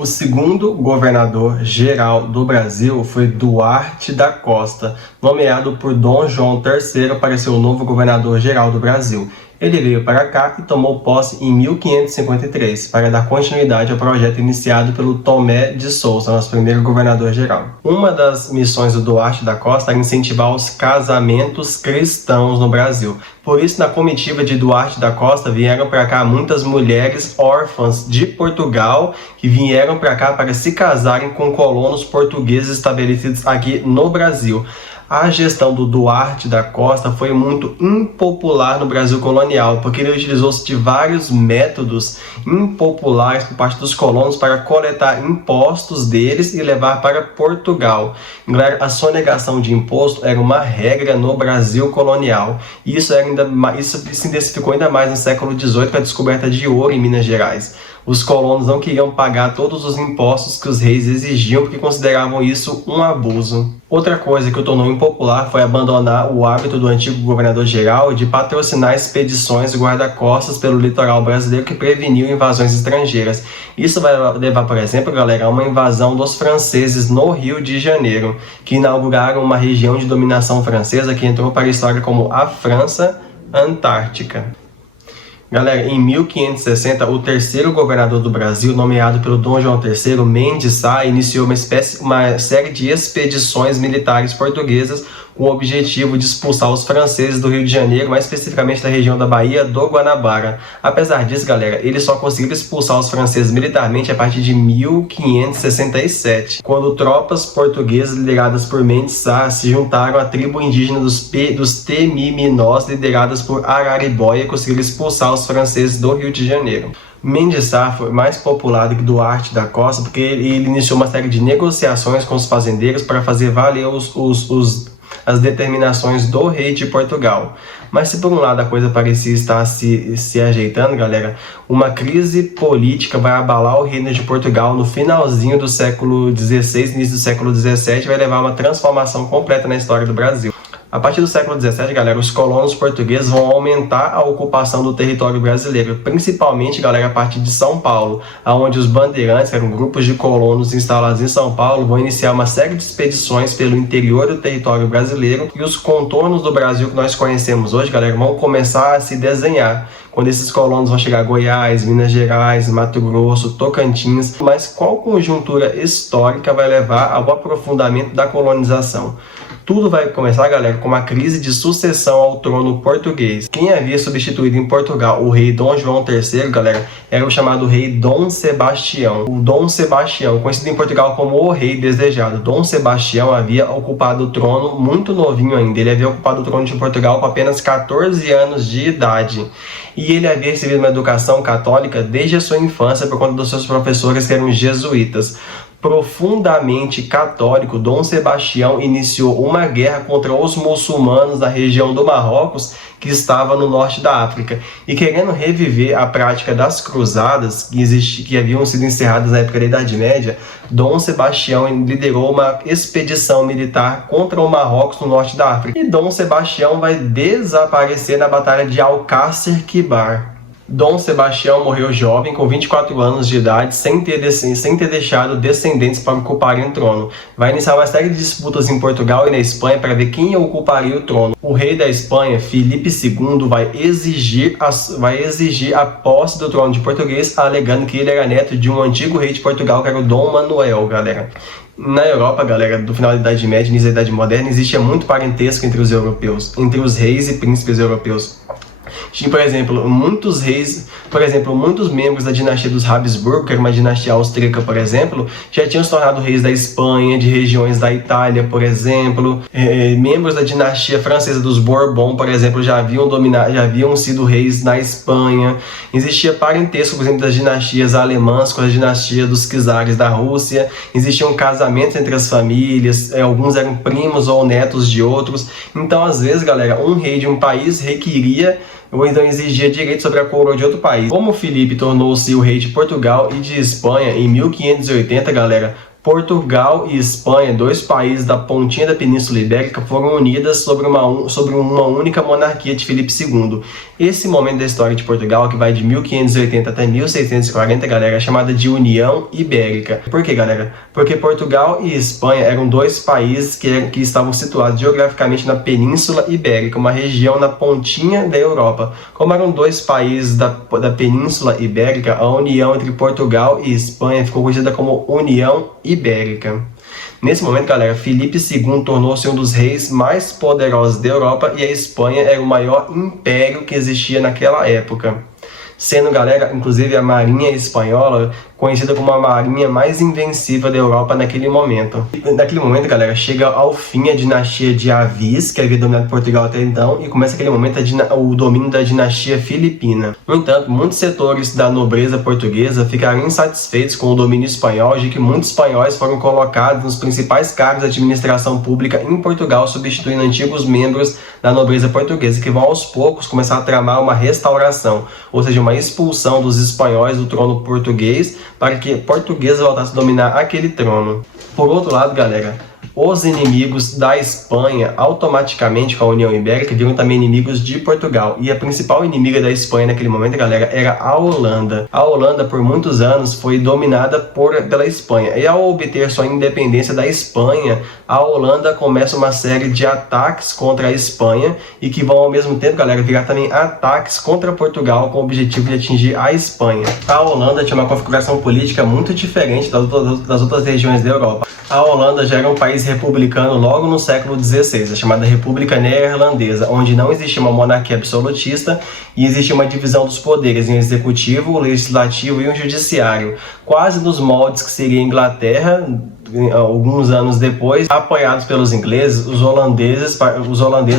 O segundo governador-geral do Brasil foi Duarte da Costa, nomeado por Dom João III para ser o novo governador-geral do Brasil. Ele veio para cá e tomou posse em 1553, para dar continuidade ao projeto iniciado pelo Tomé de Souza, nosso primeiro governador-geral. Uma das missões do Duarte da Costa era incentivar os casamentos cristãos no Brasil. Por isso, na comitiva de Duarte da Costa, vieram para cá muitas mulheres órfãs de Portugal, que vieram para cá para se casarem com colonos portugueses estabelecidos aqui no Brasil. A gestão do Duarte da Costa foi muito impopular no Brasil colonial, porque ele utilizou-se de vários métodos impopulares por parte dos colonos para coletar impostos deles e levar para Portugal. Galera, a sonegação de imposto era uma regra no Brasil colonial. E isso se intensificou ainda mais no século XVIII com a descoberta de ouro em Minas Gerais. Os colonos não queriam pagar todos os impostos que os reis exigiam porque consideravam isso um abuso. Outra coisa que o tornou impopular foi abandonar o hábito do antigo governador-geral de patrocinar expedições guarda-costas pelo litoral brasileiro que preveniam invasões estrangeiras. Isso vai levar, por exemplo, galera, a uma invasão dos franceses no Rio de Janeiro, que inauguraram uma região de dominação francesa que entrou para a história como a França Antártica. Galera, em 1560, o terceiro governador do Brasil, nomeado pelo Dom João III, Mendes Sá, iniciou uma série de expedições militares portuguesas com o objetivo de expulsar os franceses do Rio de Janeiro, mais especificamente da região da Baía do Guanabara. Apesar disso, galera, ele só conseguiu expulsar os franceses militarmente a partir de 1567, quando tropas portuguesas lideradas por Mendes Sá se juntaram à tribo indígena dos Temiminós, lideradas por Araribóia, e conseguiram expulsar os franceses do Rio de Janeiro. Mendes Sá foi mais popular do que Duarte da Costa porque ele iniciou uma série de negociações com os fazendeiros para fazer valer as determinações do rei de Portugal. Mas se por um lado a coisa parecia estar se ajeitando, galera, uma crise política vai abalar o reino de Portugal no finalzinho do século XVI, início do século XVII, vai levar a uma transformação completa na história do Brasil. A partir do século XVII, galera, os colonos portugueses vão aumentar a ocupação do território brasileiro, principalmente, galera, a partir de São Paulo, onde os bandeirantes, que eram grupos de colonos instalados em São Paulo, vão iniciar uma série de expedições pelo interior do território brasileiro, e os contornos do Brasil que nós conhecemos hoje, galera, vão começar a se desenhar, quando esses colonos vão chegar a Goiás, Minas Gerais, Mato Grosso, Tocantins. Mas qual conjuntura histórica vai levar ao aprofundamento da colonização? Tudo vai começar, galera, com uma crise de sucessão ao trono português. Quem havia substituído em Portugal o rei Dom João III, galera, era o chamado rei Dom Sebastião. O Dom Sebastião, conhecido em Portugal como o rei desejado. Dom Sebastião havia ocupado o trono muito novinho ainda. Ele havia ocupado o trono de Portugal com apenas 14 anos de idade. E ele havia recebido uma educação católica desde a sua infância por conta dos seus professores que eram jesuítas. Profundamente católico, Dom Sebastião iniciou uma guerra contra os muçulmanos na região do Marrocos, que estava no norte da África. E querendo reviver a prática das cruzadas, que haviam sido encerradas na época da Idade Média, Dom Sebastião liderou uma expedição militar contra o Marrocos no norte da África. E Dom Sebastião vai desaparecer na Batalha de Alcácer Quibir. Dom Sebastião morreu jovem, com 24 anos de idade, sem ter deixado descendentes para ocuparem o trono. Vai iniciar uma série de disputas em Portugal e na Espanha para ver quem ocuparia o trono. O rei da Espanha, Filipe II, vai exigir a posse do trono de português, alegando que ele era neto de um antigo rei de Portugal, que era o Dom Manuel, galera. Na Europa, galera, do final da Idade Média e início da Idade Moderna, existia muito parentesco entre os europeus, entre os reis e príncipes europeus. Tinha, por exemplo, muitos membros da dinastia dos Habsburgo, que era uma dinastia austríaca, por exemplo, já tinham se tornado reis da Espanha, de regiões da Itália, por exemplo. Membros da dinastia francesa dos Bourbon, por exemplo, já haviam sido reis na Espanha. Existia parentesco, por exemplo, das dinastias alemãs com a dinastia dos czares da Rússia. Existiam casamentos entre as famílias, alguns eram primos ou netos de outros. Então, às vezes, galera, um rei de um país requeria ou então exigia direito sobre a coroa de outro país. Como Filipe tornou-se o rei de Portugal e de Espanha em 1580, galera, Portugal e Espanha, dois países da pontinha da Península Ibérica, foram unidas sobre uma única monarquia de Filipe II. Esse momento da história de Portugal, que vai de 1580 até 1640, galera, é chamada de União Ibérica. Por quê, galera? Porque Portugal e Espanha eram dois países que estavam situados geograficamente na Península Ibérica, uma região na pontinha da Europa. Como eram dois países da Península Ibérica, a união entre Portugal e Espanha ficou conhecida como União Ibérica. Nesse momento, galera, Filipe II tornou-se um dos reis mais poderosos da Europa e a Espanha era o maior império que existia naquela época. Sendo, galera, inclusive a marinha espanhola conhecida como a marinha mais invencível da Europa naquele momento. Naquele momento, galera, chega ao fim a dinastia de Avis, que havia dominado Portugal até então, e começa aquele momento o domínio da dinastia filipina. No entanto, muitos setores da nobreza portuguesa ficaram insatisfeitos com o domínio espanhol, de que muitos espanhóis foram colocados nos principais cargos da administração pública em Portugal, substituindo antigos membros da nobreza portuguesa, que vão aos poucos começar a tramar uma restauração, ou seja, uma expulsão dos espanhóis do trono português, para que portugueses voltassem a dominar aquele trono. Por outro lado, galera, os inimigos da Espanha, automaticamente com a União Ibérica, viram também inimigos de Portugal. E a principal inimiga da Espanha naquele momento, galera, era a Holanda. A Holanda, por muitos anos, foi dominada pela Espanha. E ao obter sua independência da Espanha, a Holanda começa uma série de ataques contra a Espanha e que vão, ao mesmo tempo, galera, virar também ataques contra Portugal com o objetivo de atingir a Espanha. A Holanda tinha uma configuração política muito diferente das outras regiões da Europa. A Holanda já era um país republicano logo no século XVI, a chamada República Neerlandesa, onde não existia uma monarquia absolutista e existia uma divisão dos poderes em executivo, o legislativo e o judiciário, quase nos moldes que seria a Inglaterra. Alguns anos depois, apoiados pelos ingleses, os holandeses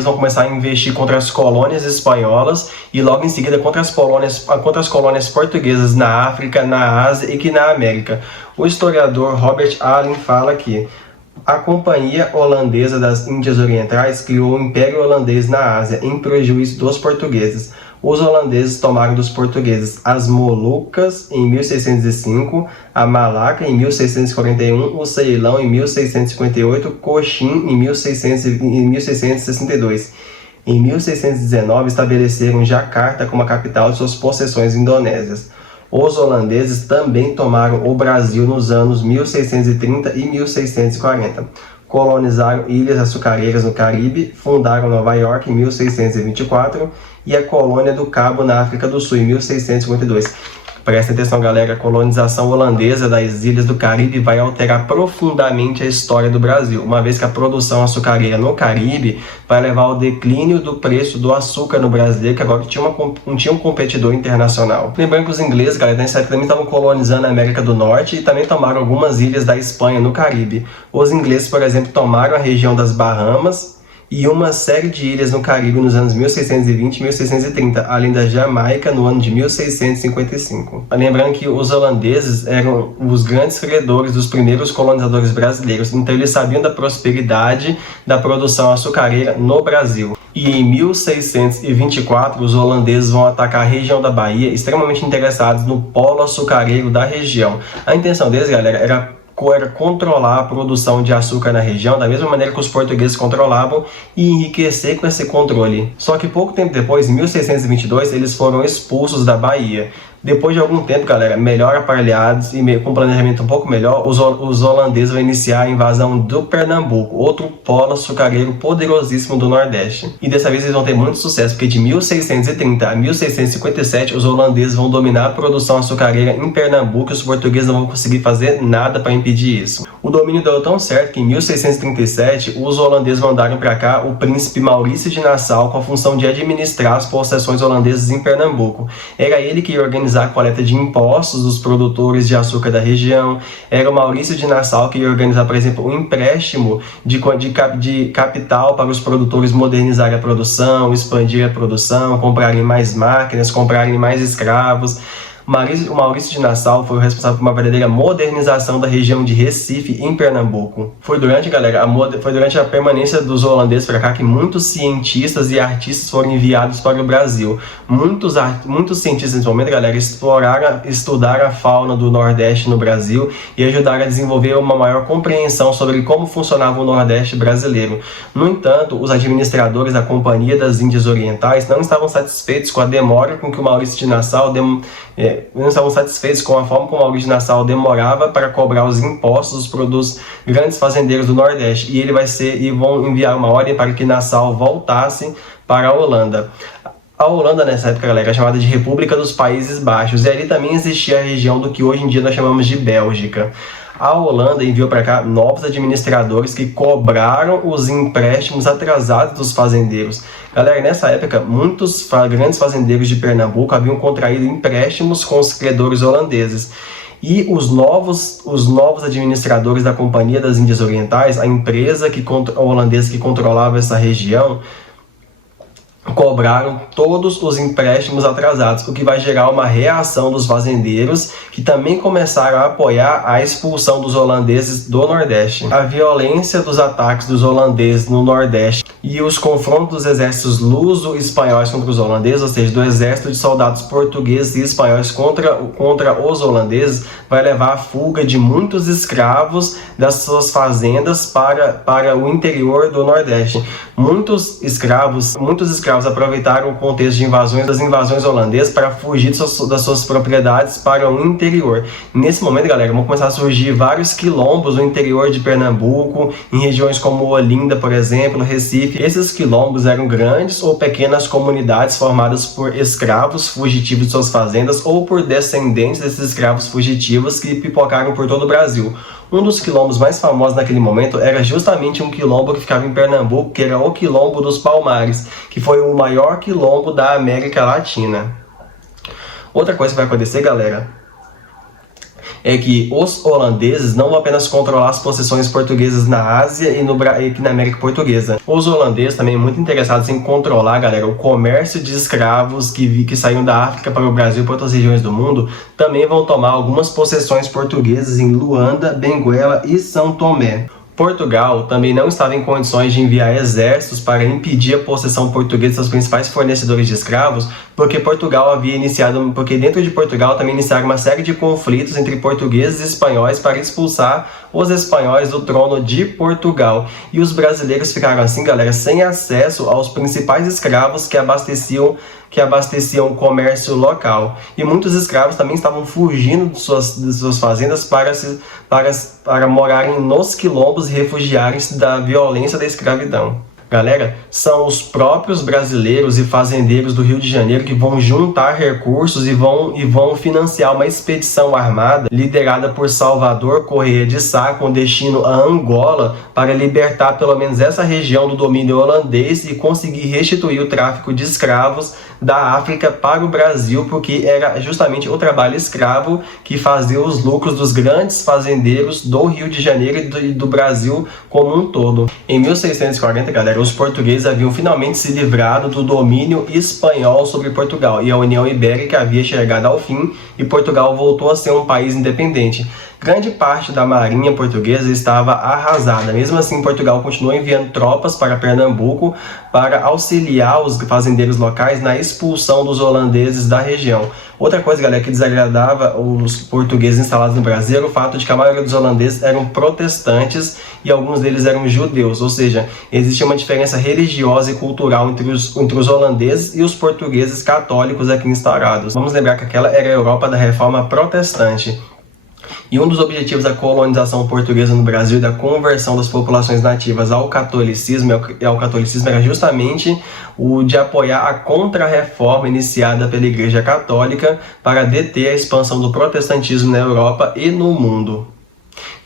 vão começar a investir contra as colônias espanholas e logo em seguida contra as colônias portuguesas na África, na Ásia e que na América. O historiador Robert Allen fala que a Companhia Holandesa das Índias Orientais criou o Império Holandês na Ásia, em prejuízo dos portugueses. Os holandeses tomaram dos portugueses as Molucas em 1605, a Malaca em 1641, o Ceilão em 1658, Cochin em 1662. Em 1619 estabeleceram Jacarta como a capital de suas possessões indonésias. Os holandeses também tomaram o Brasil nos anos 1630 e 1640. Colonizaram ilhas açucareiras no Caribe, fundaram Nova York em 1624 e a colônia do Cabo na África do Sul em 1652. Prestem atenção, galera, a colonização holandesa das ilhas do Caribe vai alterar profundamente a história do Brasil, uma vez que a produção açucareira no Caribe vai levar ao declínio do preço do açúcar no brasileiro, que agora não tinha um competidor internacional. Lembrando que os ingleses, galera, nessa época também estavam colonizando a América do Norte e também tomaram algumas ilhas da Espanha no Caribe. Os ingleses, por exemplo, tomaram a região das Bahamas e uma série de ilhas no Caribe nos anos 1620 e 1630, além da Jamaica no ano de 1655. Lembrando que os holandeses eram os grandes credores dos primeiros colonizadores brasileiros, então eles sabiam da prosperidade da produção açucareira no Brasil. E em 1624, os holandeses vão atacar a região da Bahia, extremamente interessados no polo açucareiro da região. A intenção deles, galera, era controlar a produção de açúcar na região, da mesma maneira que os portugueses controlavam, e enriquecer com esse controle. Só que pouco tempo depois, em 1622, eles foram expulsos da Bahia. Depois de algum tempo, galera, melhor aparelhados e com planejamento um pouco melhor, os holandeses vão iniciar a invasão do Pernambuco, outro polo açucareiro poderosíssimo do Nordeste. E dessa vez eles vão ter muito sucesso, porque de 1630 a 1657 os holandeses vão dominar a produção açucareira em Pernambuco e os portugueses não vão conseguir fazer nada para impedir isso. O domínio deu tão certo que em 1637 os holandeses mandaram para cá o príncipe Maurício de Nassau com a função de administrar as possessões holandesas em Pernambuco. Era ele que ia organizar a coleta de impostos dos produtores de açúcar da região. Era o Maurício de Nassau que ia organizar, por exemplo, um empréstimo de capital para os produtores modernizarem a produção, expandir a produção, comprarem mais máquinas, comprarem mais escravos. O Maurício de Nassau foi o responsável por uma verdadeira modernização da região de Recife, em Pernambuco. Foi durante a permanência dos holandeses para cá que muitos cientistas e artistas foram enviados para o Brasil. Muitos cientistas nesse momento, galera, estudaram a fauna do Nordeste no Brasil e ajudaram a desenvolver uma maior compreensão sobre como funcionava o Nordeste brasileiro. No entanto, os administradores da Companhia das Índias Orientais não estavam satisfeitos com a demora com que o Maurício de Nassau não estavam satisfeitos com a forma como o Maurício de Nassau demorava para cobrar os impostos dos grandes fazendeiros do Nordeste, e vão enviar uma ordem para que Nassau voltasse para a Holanda. A Holanda, nessa época, galera, é chamada de República dos Países Baixos, e ali também existia a região do que hoje em dia nós chamamos de Bélgica. A Holanda enviou para cá novos administradores que cobraram os empréstimos atrasados dos fazendeiros. Galera, nessa época, muitos grandes fazendeiros de Pernambuco haviam contraído empréstimos com os credores holandeses. E os novos administradores da Companhia das Índias Orientais, a empresa holandesa que controlava essa região, cobraram todos os empréstimos atrasados, o que vai gerar uma reação dos fazendeiros, que também começaram a apoiar a expulsão dos holandeses do Nordeste. A violência dos ataques dos holandeses no Nordeste e os confrontos dos exércitos luso-espanhóis contra os holandeses, ou seja, do exército de soldados portugueses e espanhóis contra os holandeses, vai levar à fuga de muitos escravos das suas fazendas para o interior do Nordeste. Muitos escravos aproveitaram o contexto das invasões holandesas para fugir das suas propriedades para o interior. Nesse momento, galera, vão começar a surgir vários quilombos no interior de Pernambuco, em regiões como Olinda, por exemplo, Recife. Esses quilombos eram grandes ou pequenas comunidades formadas por escravos fugitivos de suas fazendas ou por descendentes desses escravos fugitivos que pipocaram por todo o Brasil. Um dos quilombos mais famosos naquele momento era justamente um quilombo que ficava em Pernambuco, que era o Quilombo dos Palmares, que foi o maior quilombo da América Latina. Outra coisa que vai acontecer, galera, é que os holandeses não vão apenas controlar as possessões portuguesas na Ásia e na América Portuguesa. Os holandeses também muito interessados em controlar, galera, o comércio de escravos que saíam da África para o Brasil e para outras regiões do mundo. Também vão tomar algumas possessões portuguesas em Luanda, Benguela e São Tomé. Portugal também não estava em condições de enviar exércitos para impedir a possessão portuguesa dos principais fornecedores de escravos, porque dentro de Portugal também iniciaram uma série de conflitos entre portugueses e espanhóis para expulsar os espanhóis do trono de Portugal. E os brasileiros ficaram assim, galera, sem acesso aos principais escravos que abasteciam o comércio local. E muitos escravos também estavam fugindo de suas fazendas para morarem nos quilombos e refugiarem-se da violência da escravidão. Galera, são os próprios brasileiros e fazendeiros do Rio de Janeiro que vão juntar recursos e vão financiar uma expedição armada liderada por Salvador Correia de Sá, com destino a Angola, para libertar pelo menos essa região do domínio holandês e conseguir restituir o tráfico de escravos da África para o Brasil, porque era justamente o trabalho escravo que fazia os lucros dos grandes fazendeiros do Rio de Janeiro e do Brasil como um todo. Em 1640, galera, os portugueses haviam finalmente se livrado do domínio espanhol sobre Portugal, e a União Ibérica havia chegado ao fim e Portugal voltou a ser um país independente. Grande parte da marinha portuguesa estava arrasada. Mesmo assim, Portugal continuou enviando tropas para Pernambuco para auxiliar os fazendeiros locais na expulsão dos holandeses da região. Outra coisa, galera, que desagradava os portugueses instalados no Brasil era o fato de que a maioria dos holandeses eram protestantes e alguns deles eram judeus, ou seja, existia uma diferença religiosa e cultural entre os holandeses e os portugueses católicos aqui instaurados. Vamos lembrar que aquela era a Europa da Reforma Protestante. E um dos objetivos da colonização portuguesa no Brasil e da conversão das populações nativas ao catolicismo era justamente o de apoiar a contra-reforma iniciada pela Igreja Católica para deter a expansão do protestantismo na Europa e no mundo.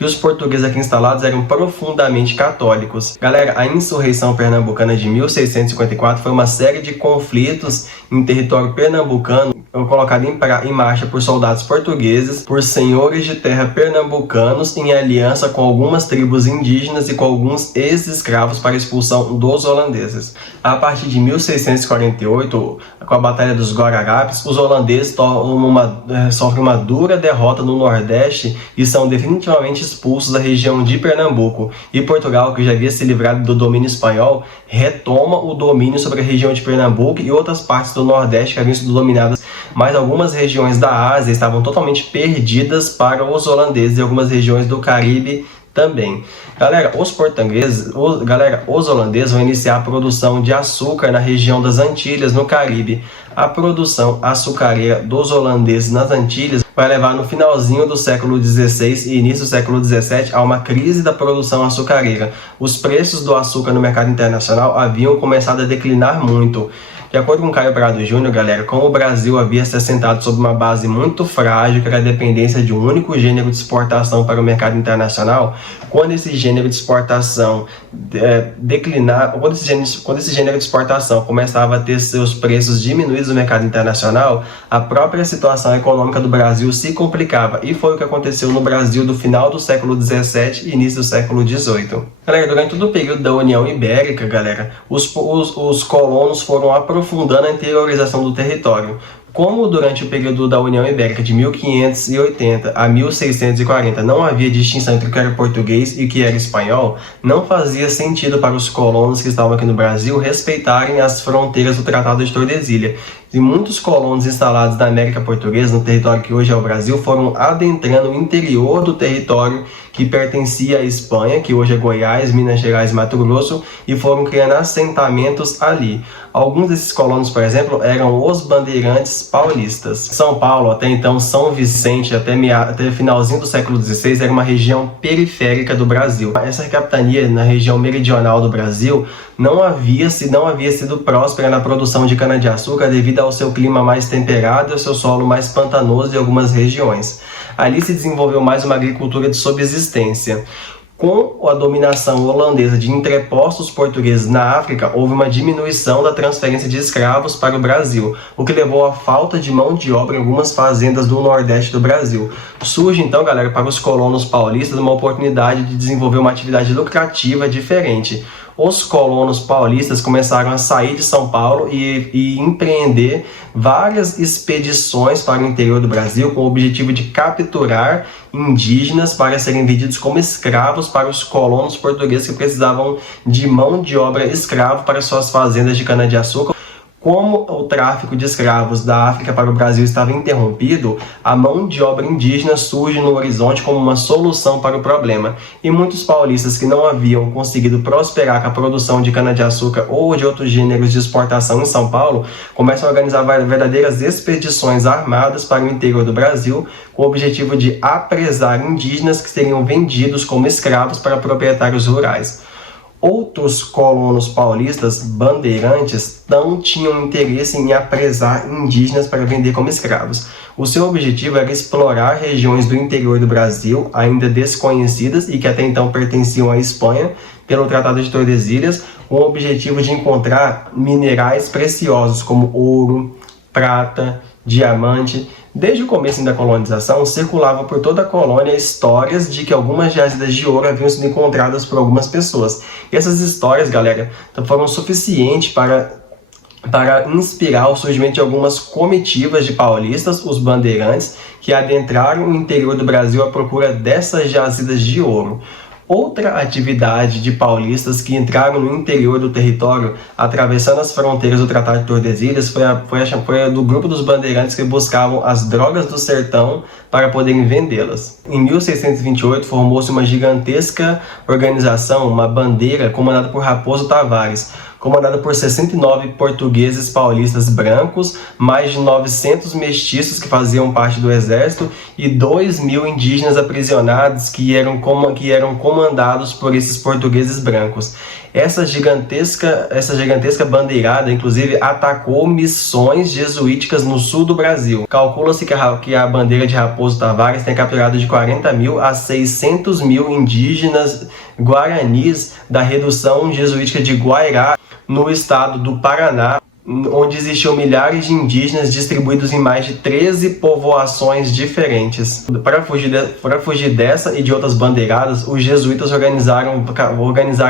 e os portugueses aqui instalados eram profundamente católicos. Galera, a insurreição pernambucana de 1654 foi uma série de conflitos em território pernambucano colocado em marcha por soldados portugueses, por senhores de terra pernambucanos, em aliança com algumas tribos indígenas e com alguns ex-escravos para a expulsão dos holandeses. A partir de 1648, com a Batalha dos Guararapes, os holandeses sofrem uma dura derrota no Nordeste e são definitivamente expulsos da região de Pernambuco. E Portugal, que já havia se livrado do domínio espanhol, retoma o domínio sobre a região de Pernambuco e outras partes do Nordeste que haviam sido dominadas, mas algumas regiões da Ásia estavam totalmente perdidas para os holandeses e algumas regiões do Caribe também. Galera, os holandeses vão iniciar a produção de açúcar na região das Antilhas, no Caribe. A produção açucareira dos holandeses nas Antilhas vai levar no finalzinho do século XVI e início do século XVII a uma crise da produção açucareira. Os preços do açúcar no mercado internacional haviam começado a declinar muito. De acordo com Caio Prado Júnior, galera, como o Brasil havia se assentado sobre uma base muito frágil, que era a dependência de um único gênero de exportação para o mercado internacional, quando esse gênero de exportação quando esse gênero de exportação começava a ter seus preços diminuídos no mercado internacional, a própria situação econômica do Brasil se complicava, e foi o que aconteceu no Brasil do final do século XVII e início do século XVIII. Galera, durante todo o período da União Ibérica, galera, os colonos foram aprofundando a interiorização do território. Como durante o período da União Ibérica de 1580 a 1640 não havia distinção entre o que era português e o que era espanhol, não fazia sentido para os colonos que estavam aqui no Brasil respeitarem as fronteiras do Tratado de Tordesilhas. E muitos colonos instalados na América Portuguesa, no território que hoje é o Brasil, foram adentrando o interior do território que pertencia à Espanha, que hoje é Goiás, Minas Gerais e Mato Grosso, e foram criando assentamentos ali. Alguns desses colonos, por exemplo, eram os bandeirantes paulistas. São Paulo, até então São Vicente, até finalzinho do século XVI, era uma região periférica do Brasil. Essa capitania na região meridional do Brasil não havia sido próspera na produção de cana-de-açúcar devido ao seu clima mais temperado e ao seu solo mais pantanoso em algumas regiões. Ali se desenvolveu mais uma agricultura de subsistência. Com a dominação holandesa de entrepostos portugueses na África, houve uma diminuição da transferência de escravos para o Brasil, o que levou à falta de mão de obra em algumas fazendas do Nordeste do Brasil. Surge então, galera, para os colonos paulistas uma oportunidade de desenvolver uma atividade lucrativa diferente. Os colonos paulistas começaram a sair de São Paulo e empreender várias expedições para o interior do Brasil com o objetivo de capturar indígenas para serem vendidos como escravos para os colonos portugueses que precisavam de mão de obra escravo para suas fazendas de cana-de-açúcar. Como o tráfico de escravos da África para o Brasil estava interrompido, a mão de obra indígena surge no horizonte como uma solução para o problema. E muitos paulistas que não haviam conseguido prosperar com a produção de cana-de-açúcar ou de outros gêneros de exportação em São Paulo, começam a organizar verdadeiras expedições armadas para o interior do Brasil, com o objetivo de apresar indígenas que seriam vendidos como escravos para proprietários rurais. Outros colonos paulistas, bandeirantes, não tinham interesse em apresar indígenas para vender como escravos. O seu objetivo era explorar regiões do interior do Brasil, ainda desconhecidas e que até então pertenciam à Espanha, pelo Tratado de Tordesilhas, com o objetivo de encontrar minerais preciosos como ouro, prata, diamante. Desde o começo da colonização, circulava por toda a colônia histórias de que algumas jazidas de ouro haviam sido encontradas por algumas pessoas. E essas histórias, galera, foram suficientes para inspirar o surgimento de algumas comitivas de paulistas, os bandeirantes, que adentraram o interior do Brasil à procura dessas jazidas de ouro. Outra atividade de paulistas que entraram no interior do território, atravessando as fronteiras do Tratado de Tordesilhas, foi a do grupo dos bandeirantes que buscavam as drogas do sertão para poderem vendê-las. Em 1628, formou-se uma gigantesca organização, uma bandeira, comandada por Raposo Tavares, comandada por 69 portugueses paulistas brancos, mais de 900 mestiços que faziam parte do exército e 2.000 indígenas aprisionados que eram comandados por esses portugueses brancos. Essa gigantesca bandeirada, inclusive, atacou missões jesuíticas no sul do Brasil. Calcula-se que a bandeira de Raposo Tavares tem capturado de 40 mil a 600 mil indígenas guaranis da redução jesuítica de Guairá, no estado do Paraná, onde existiam milhares de indígenas distribuídos em mais de 13 povoações diferentes. Para fugir dessa e de outras bandeiradas, os jesuítas organizaram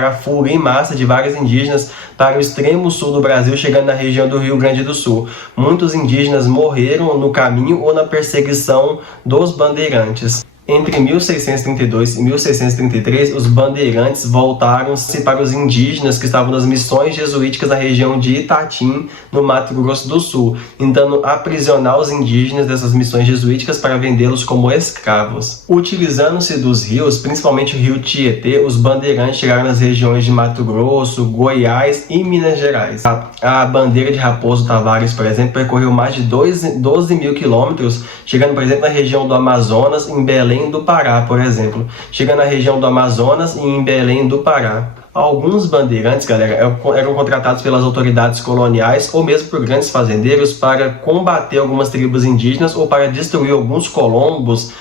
a fuga em massa de vários indígenas para o extremo sul do Brasil, chegando na região do Rio Grande do Sul. Muitos indígenas morreram no caminho ou na perseguição dos bandeirantes. Entre 1632 e 1633, os bandeirantes voltaram-se para os indígenas que estavam nas missões jesuíticas na região de Itatim, no Mato Grosso do Sul, tentando aprisionar os indígenas dessas missões jesuíticas para vendê-los como escravos. Utilizando-se dos rios, principalmente o rio Tietê, os bandeirantes chegaram nas regiões de Mato Grosso, Goiás e Minas Gerais. A bandeira de Raposo Tavares, por exemplo, percorreu mais de 12 mil quilômetros, chegando, por exemplo, na região do Amazonas, em Belém do Pará, por exemplo. Chega na região do Amazonas e em Belém do Pará. Alguns bandeirantes, galera, eram contratados pelas autoridades coloniais ou mesmo por grandes fazendeiros para combater algumas tribos indígenas ou para destruir alguns quilombos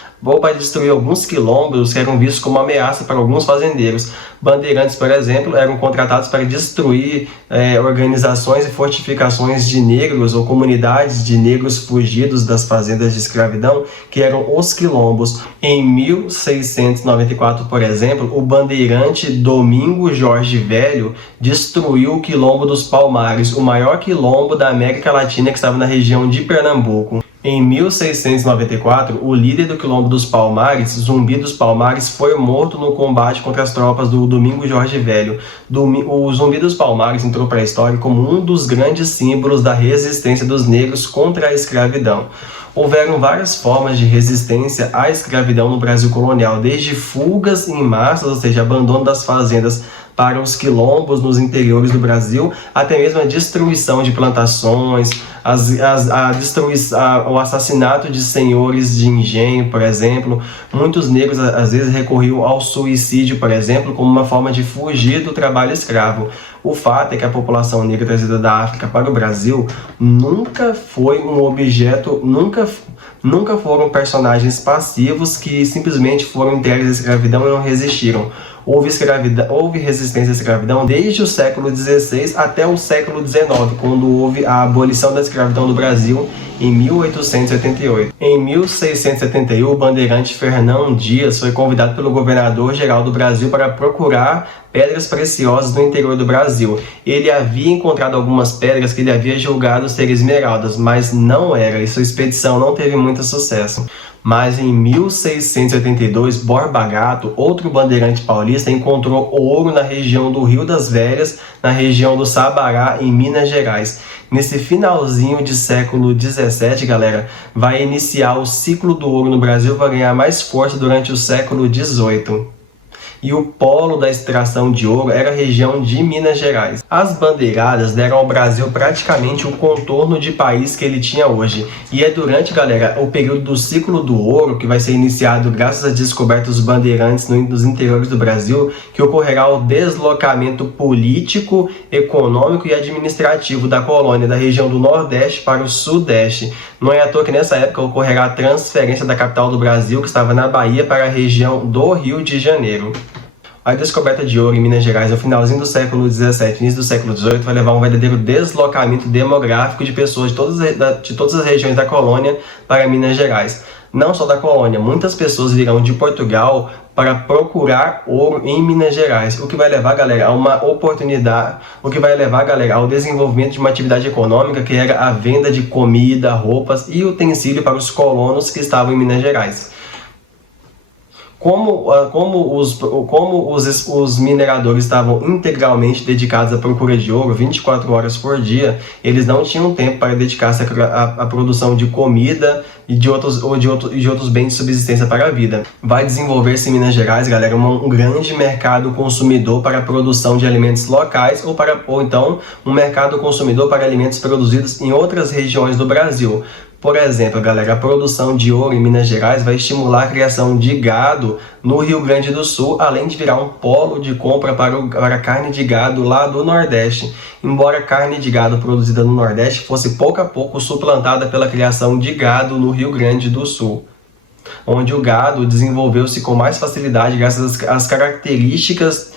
que eram vistos como ameaça para alguns fazendeiros. Bandeirantes, por exemplo, eram contratados para destruir organizações e fortificações de negros ou comunidades de negros fugidos das fazendas de escravidão, que eram os quilombos. Em 1694, por exemplo, o bandeirante Domingo Jorge Velho destruiu o quilombo dos Palmares, o maior quilombo da América Latina que estava na região de Pernambuco. Em 1694, o líder do quilombo dos Palmares, Zumbi dos Palmares, foi morto no combate contra as tropas do Domingo Jorge Velho. O Zumbi dos Palmares entrou para a história como um dos grandes símbolos da resistência dos negros contra a escravidão. Houveram várias formas de resistência à escravidão no Brasil colonial, desde fugas em massas, ou seja, abandono das fazendas para os quilombos nos interiores do Brasil, até mesmo a destruição de plantações, o assassinato de senhores de engenho, por exemplo. Muitos negros, às vezes, recorriam ao suicídio, por exemplo, como uma forma de fugir do trabalho escravo. O fato é que a população negra trazida da África para o Brasil nunca foi um objeto, nunca foram personagens passivos que simplesmente foram entregues à escravidão e não resistiram. Houve resistência à escravidão desde o século XVI até o século XIX, quando houve a abolição da escravidão do Brasil em 1888. Em 1671, o bandeirante Fernão Dias foi convidado pelo governador-geral do Brasil para procurar pedras preciosas no interior do Brasil. Ele havia encontrado algumas pedras que ele havia julgado ser esmeraldas, mas não era, e sua expedição não teve muito sucesso. Mas em 1682, Borba Gato, outro bandeirante paulista, encontrou ouro na região do Rio das Velhas, na região do Sabará, em Minas Gerais. Nesse finalzinho de século XVII, galera, vai iniciar o ciclo do ouro no Brasil, vai ganhar mais força durante o século XVIII. E o polo da extração de ouro era a região de Minas Gerais. As bandeiradas deram ao Brasil praticamente o contorno de país que ele tinha hoje. E é durante, galera, o período do ciclo do ouro, que vai ser iniciado graças à descoberta dos bandeirantes nos interiores do Brasil, que ocorrerá o deslocamento político, econômico e administrativo da colônia da região do Nordeste para o Sudeste. Não é à toa que nessa época ocorrerá a transferência da capital do Brasil, que estava na Bahia, para a região do Rio de Janeiro. A descoberta de ouro em Minas Gerais no finalzinho do século XVII, início do século XVIII, vai levar a um verdadeiro deslocamento demográfico de pessoas de todas as regiões da colônia para Minas Gerais. Não só da colônia, muitas pessoas virão de Portugal para procurar ouro em Minas Gerais, o que vai levar, galera, a uma oportunidade, ao desenvolvimento de uma atividade econômica que era a venda de comida, roupas e utensílio para os colonos que estavam em Minas Gerais. Como os mineradores estavam integralmente dedicados à procura de ouro 24 horas por dia, eles não tinham tempo para dedicar-se à produção de comida e de outros bens de subsistência para a vida. Vai desenvolver-se em Minas Gerais, galera, um grande mercado consumidor para a produção de alimentos locais ou então um mercado consumidor para alimentos produzidos em outras regiões do Brasil. Por exemplo, galera, a produção de ouro em Minas Gerais vai estimular a criação de gado no Rio Grande do Sul, além de virar um polo de compra para a carne de gado lá do Nordeste. Embora a carne de gado produzida no Nordeste fosse pouco a pouco suplantada pela criação de gado no Rio Grande do Sul, onde o gado desenvolveu-se com mais facilidade graças às características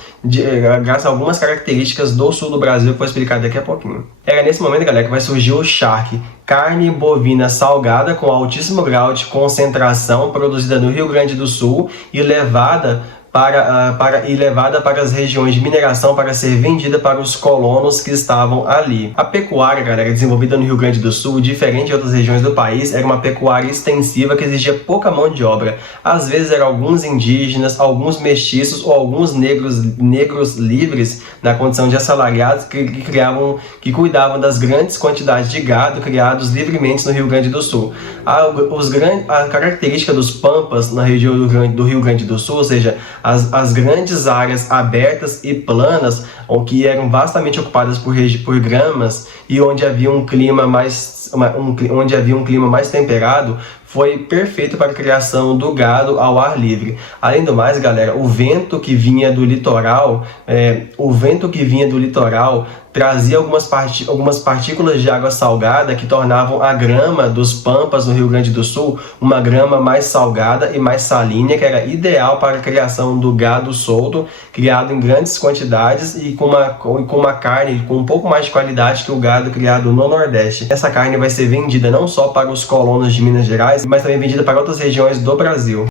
graças a algumas características do sul do Brasil, que eu vou explicar daqui a pouquinho. É nesse momento, galera, que vai surgir o charque, carne bovina salgada com altíssimo grau de concentração, produzida no Rio Grande do Sul e levada para as regiões de mineração para ser vendida para os colonos que estavam ali. A pecuária, galera, desenvolvida no Rio Grande do Sul, diferente de outras regiões do país, era uma pecuária extensiva que exigia pouca mão de obra. Às vezes eram alguns indígenas, alguns mestiços ou alguns negros livres na condição de assalariados que cuidavam das grandes quantidades de gado criados livremente no Rio Grande do Sul. A característica dos pampas na região do Rio Grande do Sul, ou seja, as grandes áreas abertas e planas, que eram vastamente ocupadas por gramas e onde havia um clima mais temperado, foi perfeito para a criação do gado ao ar livre. Além do mais, galera, o vento que vinha do litoral trazia algumas partículas de água salgada que tornavam a grama dos pampas no Rio Grande do Sul uma grama mais salgada e mais salínea, que era ideal para a criação do gado solto, criado em grandes quantidades e com uma carne com um pouco mais de qualidade que o gado criado no Nordeste. Essa carne vai ser vendida não só para os colonos de Minas Gerais, mas também vendida para outras regiões do Brasil.